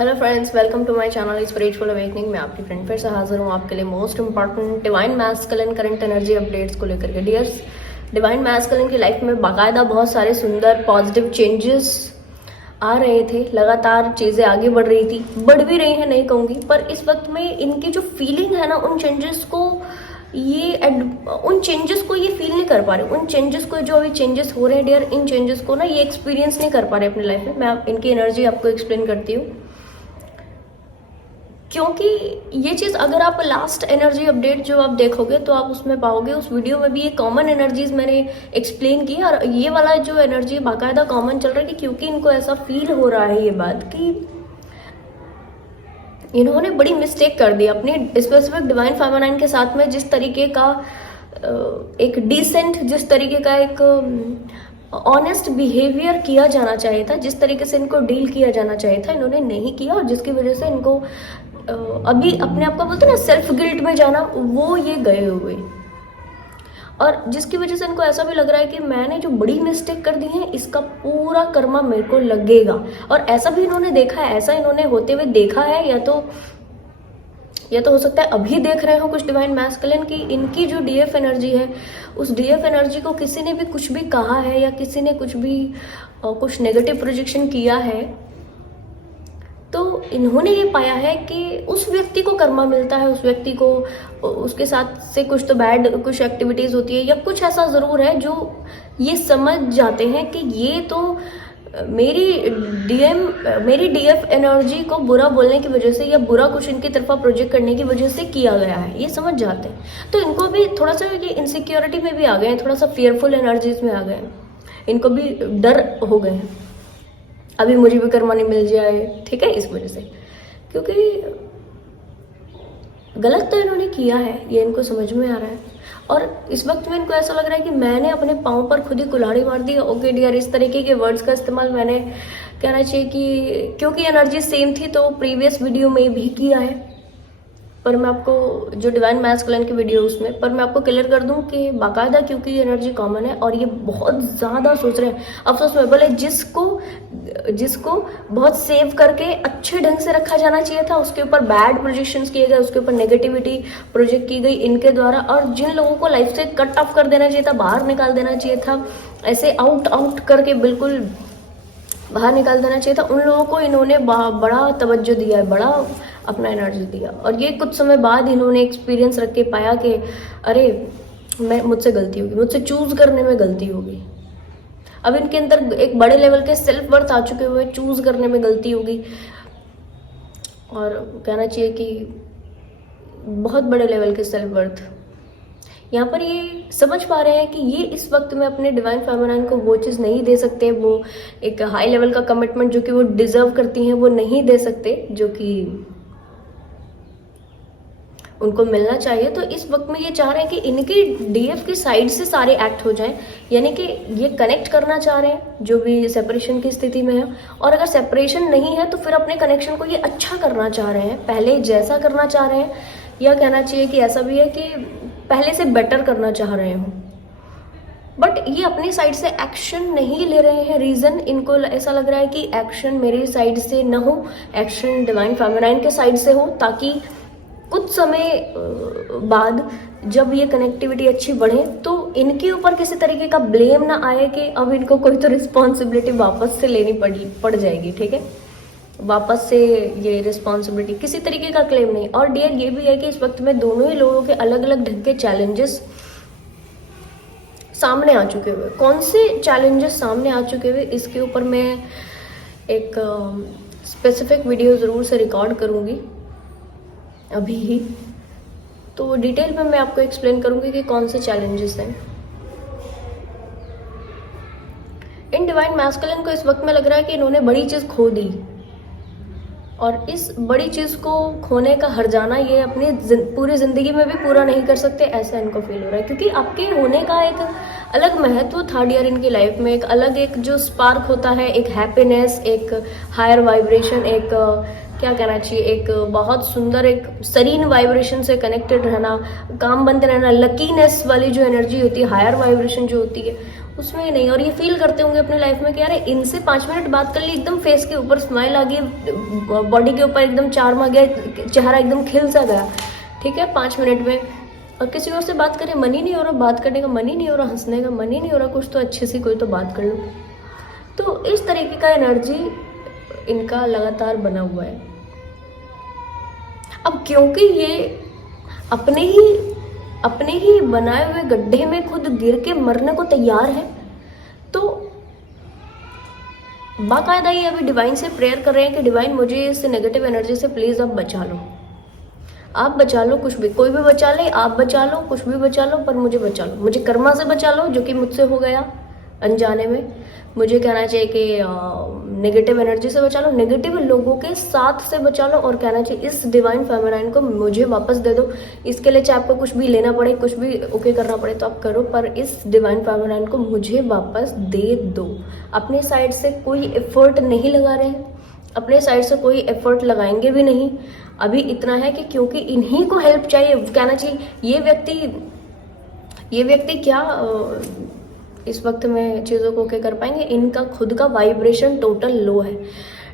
Hello friends, welcome to my channel spiritual awakening. मैं आपकी friend फिर से हाजिर हूँ आपके लिए most important divine masculine current energy updates को लेकर के। डियर्स, डिवाइन मैस्कुलिन की लाइफ में बाकायदा बहुत सारे सुंदर पॉजिटिव चेंजेस आ रहे थे। लगातार चीज़ें आगे बढ़ रही थी, बढ़ भी रही हैं नहीं कहूँगी, पर इस वक्त में इनकी जो फीलिंग है ना, उन चेंजेस को ये फील नहीं कर पा रहे। उन चेंजेस को, जो अभी चेंजेस हो रहे हैं डियर, इन चेंजेस को ना ये एक्सपीरियंस नहीं कर पा रहे अपनी लाइफ में। मैं इनकी एनर्जी आपको एक्सप्लेन करती हूँ, क्योंकि ये चीज़ अगर आप लास्ट एनर्जी अपडेट जो आप देखोगे तो आप उसमें पाओगे, उस वीडियो में भी ये कॉमन एनर्जीज मैंने एक्सप्लेन की। और ये वाला जो एनर्जी बाकायदा कॉमन चल रहा है, क्योंकि इनको ऐसा फील हो रहा है ये बात कि इन्होंने बड़ी मिस्टेक कर दी अपनी स्पेसिफिक डिवाइन फेमिनाइन के साथ में। जिस तरीके का एक डिसेंट, जिस तरीके का एक ऑनेस्ट बिहेवियर किया जाना चाहिए था, जिस तरीके से इनको डील किया जाना चाहिए था, इन्होंने नहीं किया। और जिसकी वजह से इनको अभी अपने आप को बोलते हैं ना सेल्फ गिल्ट में जाना, वो ये गए हुए। और जिसकी वजह से इनको ऐसा भी लग रहा है कि मैंने जो बड़ी मिस्टेक कर दी है, इसका पूरा कर्मा मेरे को लगेगा। और ऐसा भी इन्होंने देखा है, ऐसा इन्होंने होते हुए देखा है, या तो हो सकता है अभी देख रहे हो कुछ डिवाइन मैस्कुलिन की इनकी जो डीएफ एनर्जी है, उस डीएफ एनर्जी को किसी ने भी कुछ भी कहा है, या किसी ने कुछ भी कुछ नेगेटिव प्रोजेक्शन किया है, तो इन्होंने ये पाया है कि उस व्यक्ति को कर्मा मिलता है, उस व्यक्ति को उसके साथ से कुछ तो बैड कुछ एक्टिविटीज होती है, या कुछ ऐसा जरूर है जो ये समझ जाते हैं कि ये तो मेरी डीएफ एनर्जी को बुरा बोलने की वजह से, या बुरा कुछ इनकी तरफा प्रोजेक्ट करने की वजह से किया गया है, ये समझ जाते हैं। तो इनको भी थोड़ा सा ये इनसिक्योरिटी में भी आ गए हैं, थोड़ा सा फियरफुल एनर्जीज में आ गए हैं, इनको भी डर हो गए हैं अभी मुझे भी कर्मा नहीं मिल जाए, ठीक है, इस वजह से। क्योंकि गलत तो इन्होंने किया है, ये इनको समझ में आ रहा है। और इस वक्त में इनको ऐसा लग रहा है कि मैंने अपने पाँव पर खुद ही कुल्हाड़ी मार दी। ओके डियर, इस तरीके के वर्ड्स का इस्तेमाल मैंने कहना चाहिए कि क्योंकि एनर्जी सेम थी तो प्रीवियस वीडियो में भी किया है, पर मैं आपको जो डिवाइन मैस्कुलिन की वीडियो उसमें, पर मैं आपको क्लियर कर दूं कि बाकायदा, क्योंकि ये एनर्जी कॉमन है और ये बहुत ज़्यादा सोच रहे हैं। अफसोस में बोले, जिसको बहुत सेव करके अच्छे ढंग से रखा जाना चाहिए था, उसके ऊपर बैड प्रोजेक्शंस किए गए, उसके ऊपर नेगेटिविटी प्रोजेक्ट की गई इनके द्वारा। और जिन लोगों को लाइफ से कट ऑफ कर देना चाहिए था, बाहर निकाल देना चाहिए था, ऐसे आउट करके बिल्कुल बाहर निकाल देना चाहिए था, उन लोगों को इन्होंने बड़ा तवज्जो दिया है, बड़ा अपना एनर्जी दिया। और ये कुछ समय बाद इन्होंने एक्सपीरियंस रख के पाया कि अरे मुझसे गलती होगी, मुझसे चूज करने में गलती होगी। अब इनके अंदर एक बड़े लेवल के सेल्फ वर्थ आ चुके हुए, चूज करने में गलती होगी। और कहना चाहिए कि बहुत बड़े लेवल के सेल्फ वर्थ यहाँ पर ये समझ पा रहे हैं कि ये इस वक्त में अपने डिवाइन फेमिनाइन को वो चीज़ नहीं दे सकते, वो एक हाई लेवल का कमिटमेंट जो कि वो डिजर्व करती हैं वो नहीं दे सकते, जो कि उनको मिलना चाहिए। तो इस वक्त में ये चाह रहे हैं कि इनकी डीएफ की साइड से सारे एक्ट हो जाएं, यानी कि ये कनेक्ट करना चाह रहे हैं जो भी सेपरेशन की स्थिति में है। और अगर सेपरेशन नहीं है तो फिर अपने कनेक्शन को ये अच्छा करना चाह रहे हैं, पहले जैसा करना चाह रहे हैं, या कहना चाहिए कि ऐसा भी है कि पहले से बेटर करना चाह रहे हो। बट ये अपनी साइड से एक्शन नहीं ले रहे हैं। रीजन, इनको ऐसा लग रहा है कि एक्शन मेरी साइड से न हो, एक्शन डिवाइन फेमिनाइन के साइड से हो, ताकि कुछ समय बाद जब ये कनेक्टिविटी अच्छी बढ़े तो इनके ऊपर किसी तरीके का ब्लेम ना आए कि अब इनको कोई तो रिस्पॉन्सिबिलिटी वापस से लेनी पड़ जाएगी, ठीक है, वापस से ये रिस्पॉन्सिबिलिटी, किसी तरीके का क्लेम नहीं। और डियर, ये भी है कि इस वक्त में दोनों ही लोगों के अलग अलग ढंग के चैलेंजेस सामने आ चुके हुए। कौन से चैलेंजेस सामने आ चुके हुए, इसके ऊपर मैं एक स्पेसिफिक वीडियो ज़रूर से रिकॉर्ड करूँगी अभी ही, तो डिटेल में मैं आपको एक्सप्लेन करूँगी कि कौन से चैलेंजेस हैं। इन डिवाइन मैस्कुलिन को इस वक्त में लग रहा है कि इन्होंने बड़ी चीज़ खो दी, और इस बड़ी चीज़ को खोने का हर्जाना ये अपनी पूरी ज़िंदगी में भी पूरा नहीं कर सकते, ऐसा इनको फील हो रहा है। क्योंकि आपके होने का एक अलग महत्व था डियर इनकी लाइफ में, एक अलग एक जो स्पार्क होता है, एक हैप्पीनेस, एक हायर वाइब्रेशन, एक क्या कहना चाहिए, एक बहुत सुंदर एक सरीन वाइब्रेशन से कनेक्टेड रहना, काम बनते रहना, लकीनेस वाली जो एनर्जी होती है, हायर वाइब्रेशन जो होती है, उसमें ही नहीं। और ये फील करते होंगे अपनी लाइफ में कि यार इनसे 5 मिनट बात कर ली, एकदम फेस के ऊपर स्माइल आ गई, बॉडी के ऊपर एकदम चार्म आ गया, चेहरा एकदम खिल सा गया, ठीक है 5 मिनट में। और किसी और से बात करें मन ही नहीं हो रहा, बात करने का मन ही नहीं हो रहा, हंसने का मन ही नहीं हो रहा, कुछ तो अच्छे से कोई तो बात कर लो। तो इस तरीके का एनर्जी इनका लगातार बना हुआ है। अब क्योंकि ये अपने ही बनाए हुए गड्ढे में खुद गिर के मरने को तैयार है, तो बाकायदा ये अभी डिवाइन से प्रेयर कर रहे हैं कि डिवाइन मुझे इस नेगेटिव एनर्जी से प्लीज आप बचा लो, आप बचा लो, कुछ भी, कोई भी बचा ले, आप बचा लो, कुछ भी बचा लो, पर मुझे बचा लो, मुझे कर्मा से बचा लो जो कि मुझसे हो गया अनजाने में। मुझे कहना चाहिए कि नेगेटिव एनर्जी से बचा लो, नेगेटिव लोगों के साथ से बचा लो, और कहना चाहिए इस डिवाइन फेमिनाइन को मुझे वापस दे दो। इसके लिए चाहे आपको कुछ भी लेना पड़े, कुछ भी ओके करना पड़े तो आप करो, पर इस डिवाइन फेमिनाइन को मुझे वापस दे दो। अपने साइड से कोई एफर्ट नहीं लगा रहे हैं, अपने साइड से कोई एफर्ट लगाएंगे भी नहीं। अभी इतना है कि क्योंकि इन्हीं को हेल्प चाहिए, कहना चाहिए ये व्यक्ति क्या इस वक्त में चीज़ों को क्या कर पाएंगे, इनका खुद का वाइब्रेशन टोटल लो है।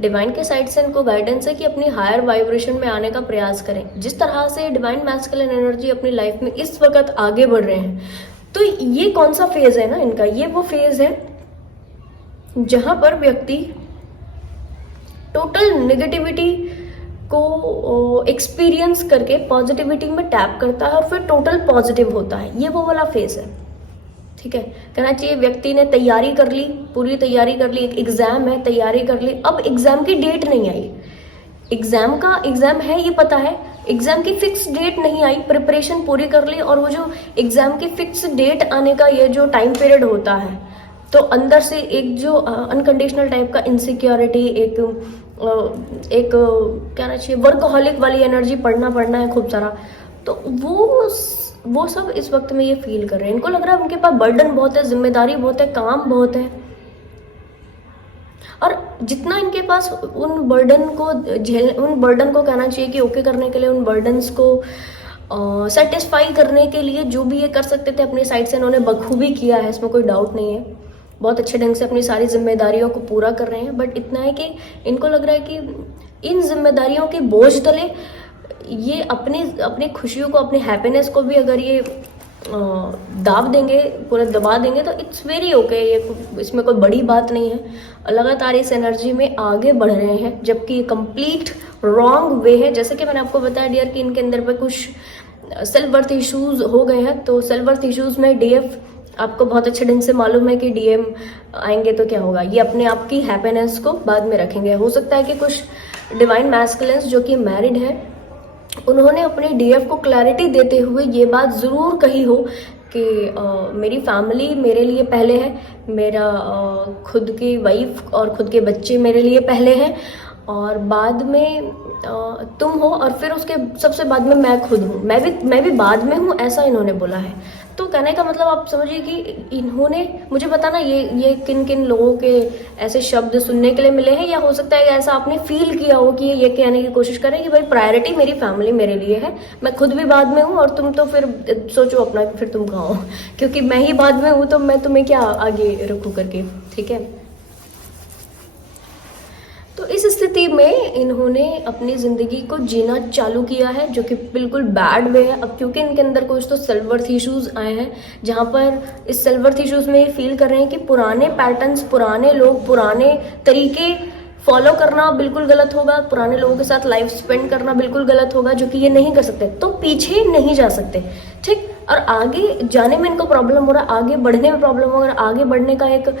डिवाइन के साइड से इनको गाइडेंस है कि अपनी हायर वाइब्रेशन में आने का प्रयास करें। जिस तरह से डिवाइन मैस्कुलिन एनर्जी अपनी लाइफ में इस वक्त आगे बढ़ रहे हैं, तो ये कौन सा फेज है ना इनका, ये वो फेज है जहां पर व्यक्ति टोटल नेगेटिविटी को एक्सपीरियंस करके पॉजिटिविटी में टैप करता है और फिर टोटल पॉजिटिव होता है। ये वो वाला फेज है, ठीक है। कहना चाहिए व्यक्ति ने तैयारी कर ली, पूरी तैयारी कर ली, एक एग्जाम है, तैयारी कर ली, अब एग्जाम की डेट नहीं आई, एग्जाम है ये पता है, एग्जाम की फिक्स डेट नहीं आई, प्रिपरेशन पूरी कर ली, और वो जो एग्जाम की फिक्स डेट आने का ये जो टाइम पीरियड होता है, तो अंदर से एक जो अनकंडीशनल टाइप का इनसिक्योरिटी, एक कहना चाहिए वर्कहॉलिक वाली एनर्जी, पढ़ना है खूब सारा, तो वो सब इस वक्त में ये फील कर रहे हैं। इनको लग रहा है उनके पास बर्डन बहुत है, जिम्मेदारी बहुत है, काम बहुत है, और जितना इनके पास उन बर्डन को कहना चाहिए कि ओके करने के लिए, उन बर्डन्स को सेटिस्फाई करने के लिए जो भी ये कर सकते थे अपनी साइड से इन्होंने बखूबी किया है, इसमें कोई डाउट नहीं है। बहुत अच्छे ढंग से अपनी सारी जिम्मेदारियों को पूरा कर रहे हैं, बट इतना है कि इनको लग रहा है कि इन जिम्मेदारियों के बोझ तले ये अपनी खुशियों को, अपने हैप्पीनेस को भी अगर ये दाब देंगे, पूरा दबा देंगे, तो इट्स वेरी ओके, ये इसमें कोई बड़ी बात नहीं है। लगातार इस एनर्जी में आगे बढ़ रहे हैं, जबकि ये कंप्लीट रॉन्ग वे है। जैसे कि मैंने आपको बताया डियर कि इनके अंदर पे कुछ सेल्फ वर्थ इश्यूज हो गए हैं, तो सेल्फ वर्थ इश्यूज में डीएफ आपको बहुत अच्छे ढंग से मालूम है कि डीएम आएंगे तो क्या होगा, ये अपने आप की हैप्पीनेस को बाद में रखेंगे। हो सकता है कि कुछ डिवाइन मैस्कुलिन्स जो कि मैरिड है, उन्होंने अपने डीएफ को क्लैरिटी देते हुए ये बात ज़रूर कही हो कि मेरी फैमिली मेरे लिए पहले है, मेरा खुद की वाइफ और खुद के बच्चे मेरे लिए पहले हैं, और बाद में तुम हो, और फिर उसके सबसे बाद में मैं खुद हूँ, मैं भी बाद में हूँ, ऐसा इन्होंने बोला है। तो कहने का मतलब आप समझिए कि इन्होंने मुझे बताना ये किन किन लोगों के ऐसे शब्द सुनने के लिए मिले हैं, या हो सकता है ऐसा आपने फील किया हो कि ये कहने की कोशिश करें कि भाई प्रायोरिटी मेरी फैमिली मेरे लिए है, मैं खुद भी बाद में हूँ, और तुम तो फिर सोचो अपना कि फिर तुम कहाँ हो, क्योंकि मैं ही बाद में हूँ तो मैं तुम्हें क्या आगे रखूँ करके, ठीक है। तो इस स्थिति में इन्होंने अपनी ज़िंदगी को जीना चालू किया है, जो कि बिल्कुल बैड वे है। अब क्योंकि इनके अंदर कुछ तो सेल्फ वर्थ इश्यूज आए हैं, जहाँ पर इस सेल्फ वर्थ इश्यूज में ये फील कर रहे हैं कि पुराने पैटर्न्स, पुराने लोग, पुराने तरीके फॉलो करना बिल्कुल गलत होगा, पुराने लोगों के साथ लाइफ स्पेंड करना बिल्कुल गलत होगा, जो कि ये नहीं कर सकते, तो पीछे नहीं जा सकते, ठीक। और आगे जाने में इनको प्रॉब्लम हो रहा है, आगे बढ़ने में प्रॉब्लम हो रहा है, आगे बढ़ने का एक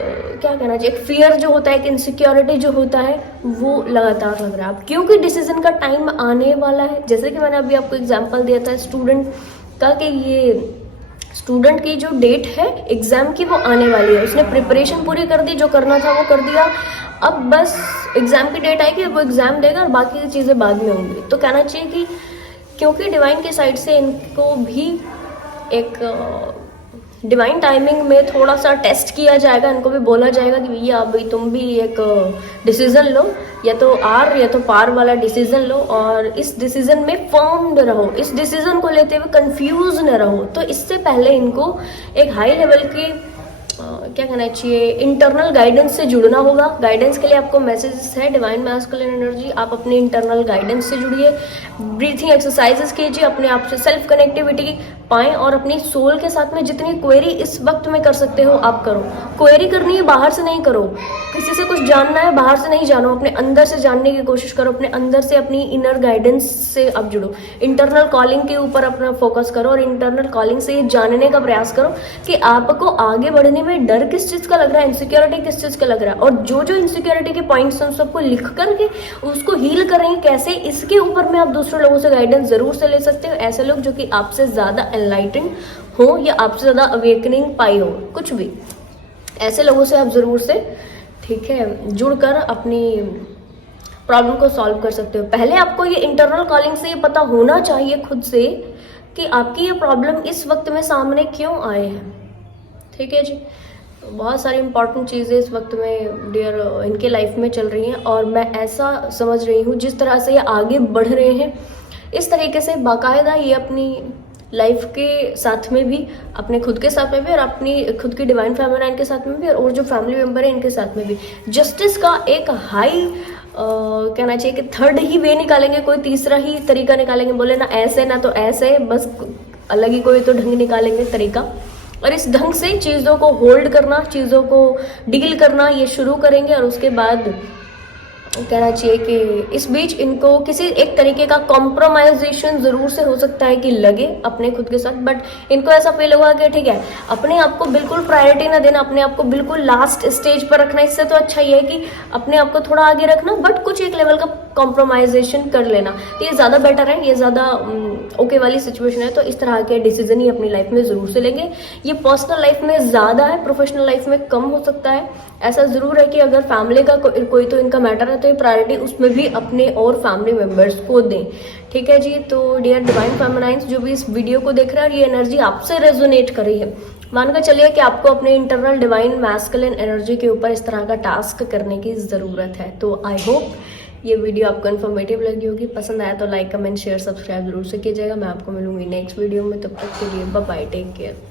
क्या कहना चाहिए, एक फियर जो होता है, एक इनसिक्योरिटी जो होता है, वो लगातार लग रहा है। अब क्योंकि डिसीजन का टाइम आने वाला है, जैसे कि मैंने अभी आपको एग्जांपल दिया था स्टूडेंट का, कि ये स्टूडेंट की जो डेट है एग्जाम की वो आने वाली है, उसने प्रिपरेशन पूरी कर दी, जो करना था वो कर दिया, अब बस एग्जाम की डेट आएगी, वो एग्जाम देगा और बाकी की चीज़ें बाद में होंगी। तो कहना चाहिए कि क्योंकि डिवाइन के साइड से इनको भी एक डिवाइन टाइमिंग में थोड़ा सा टेस्ट किया जाएगा, इनको भी बोला जाएगा कि भैया अभी तुम भी एक डिसीजन लो, या तो आर या तो पार वाला डिसीजन लो, और इस डिसीजन में फर्म रहो, इस डिसीजन को लेते हुए कंफ्यूज न रहो। तो इससे पहले इनको एक हाई लेवल की क्या कहना चाहिए, इंटरनल गाइडेंस से जुड़ना होगा। गाइडेंस के लिए आपको मैसेजेस है डिवाइन मैस्कुलिन एनर्जी, आप अपने इंटरनल गाइडेंस से जुड़िए, ब्रीथिंग एक्सरसाइजेस कीजिए, अपने आप से सेल्फ कनेक्टिविटी पाएं और अपनी सोल के साथ में जितनी क्वेरी इस वक्त में कर सकते हो आप करो। क्वेरी करनी है, बाहर से नहीं करो। किसी से कुछ जानना है, बाहर से नहीं जानो, अपने अंदर से जानने की कोशिश करो, अपने अंदर से अपनी इनर गाइडेंस से आप जुड़ो, इंटरनल कॉलिंग के ऊपर अपना फोकस करो और इंटरनल कॉलिंग से ये जानने का प्रयास करो कि आपको आगे बढ़ने में डर किस चीज़ का लग रहा है, इनसिक्योरिटी किस चीज़ का लग रहा है, और जो जो इनसिक्योरिटी के पॉइंट्स हैं उन सबको लिख करके उसको हील करेंगे कैसे, इसके ऊपर में आप दूसरे लोगों से गाइडेंस जरूर से ले सकते हो। ऐसे लोग जो कि आपसे ज़्यादा एनलाइटेंड हो या आपसे ज़्यादा अवेकनिंग पाई हो, कुछ भी ऐसे लोगों से आप ज़रूर से, ठीक है, जुड़कर अपनी प्रॉब्लम को सॉल्व कर सकते हो। पहले आपको ये इंटरनल कॉलिंग से ये पता होना चाहिए खुद से कि आपकी ये प्रॉब्लम इस वक्त में सामने क्यों आए हैं, ठीक है जी। बहुत सारी इंपॉर्टेंट चीज़ें इस वक्त में डियर इनके लाइफ में चल रही हैं और मैं ऐसा समझ रही हूँ जिस तरह से ये आगे बढ़ रहे हैं इस तरीके से बाकायदा ये अपनी लाइफ के साथ में भी, अपने खुद के साथ में भी और अपनी खुद की डिवाइन फेमिनाइन के साथ में भी और जो फैमिली मेम्बर है इनके साथ में भी जस्टिस का एक हाई कहना चाहिए कि थर्ड ही वे निकालेंगे, कोई तीसरा ही तरीका निकालेंगे, बोले ना ऐसे ना तो ऐसे, बस अलग ही कोई तो ढंग निकालेंगे तरीका, और इस ढंग से चीज़ों को होल्ड करना, चीज़ों को डील करना ये शुरू करेंगे। और उसके बाद कहना चाहिए कि इस बीच इनको किसी एक तरीके का कॉम्प्रोमाइजेशन जरूर से हो सकता है कि लगे अपने खुद के साथ, बट इनको ऐसा फील होगा कि ठीक है, अपने आप को बिल्कुल प्रायोरिटी ना देना, अपने आप को बिल्कुल लास्ट स्टेज पर रखना, इससे तो अच्छा ये है कि अपने आप को थोड़ा आगे रखना बट कुछ एक लेवल का कॉम्प्रोमाइजेशन कर लेना, तो ये ज़्यादा बेटर है, ये ज़्यादा ओके वाली सिचुएशन है। तो इस तरह के डिसीजन ही अपनी लाइफ में ज़रूर से लेंगे। ये पर्सनल लाइफ में ज़्यादा है, प्रोफेशनल लाइफ में कम हो सकता है। ऐसा ज़रूर है कि अगर फैमिली का कोई तो इनका मैटर है तो ये प्रायोरिटी उसमें भी अपने और फैमिली मेम्बर्स को दें, ठीक है जी। तो डियर डिवाइन फेमिनाइन्स जो भी इस वीडियो को देख रहे हैं और ये एनर्जी आपसे रेजोनेट कर रही है, मानकर चलिए कि आपको अपने इंटरनल डिवाइन मैस्कुलिन एनर्जी के ऊपर इस तरह का टास्क करने की ज़रूरत है। तो आई होप ये वीडियो आपको इन्फॉर्मेटिव लगी होगी। पसंद आया तो लाइक कमेंट शेयर सब्सक्राइब जरूर से कीजिएगा। मैं आपको मिलूंगी नेक्स्ट वीडियो में, तब तक के लिए बाय बाय, टेक केयर।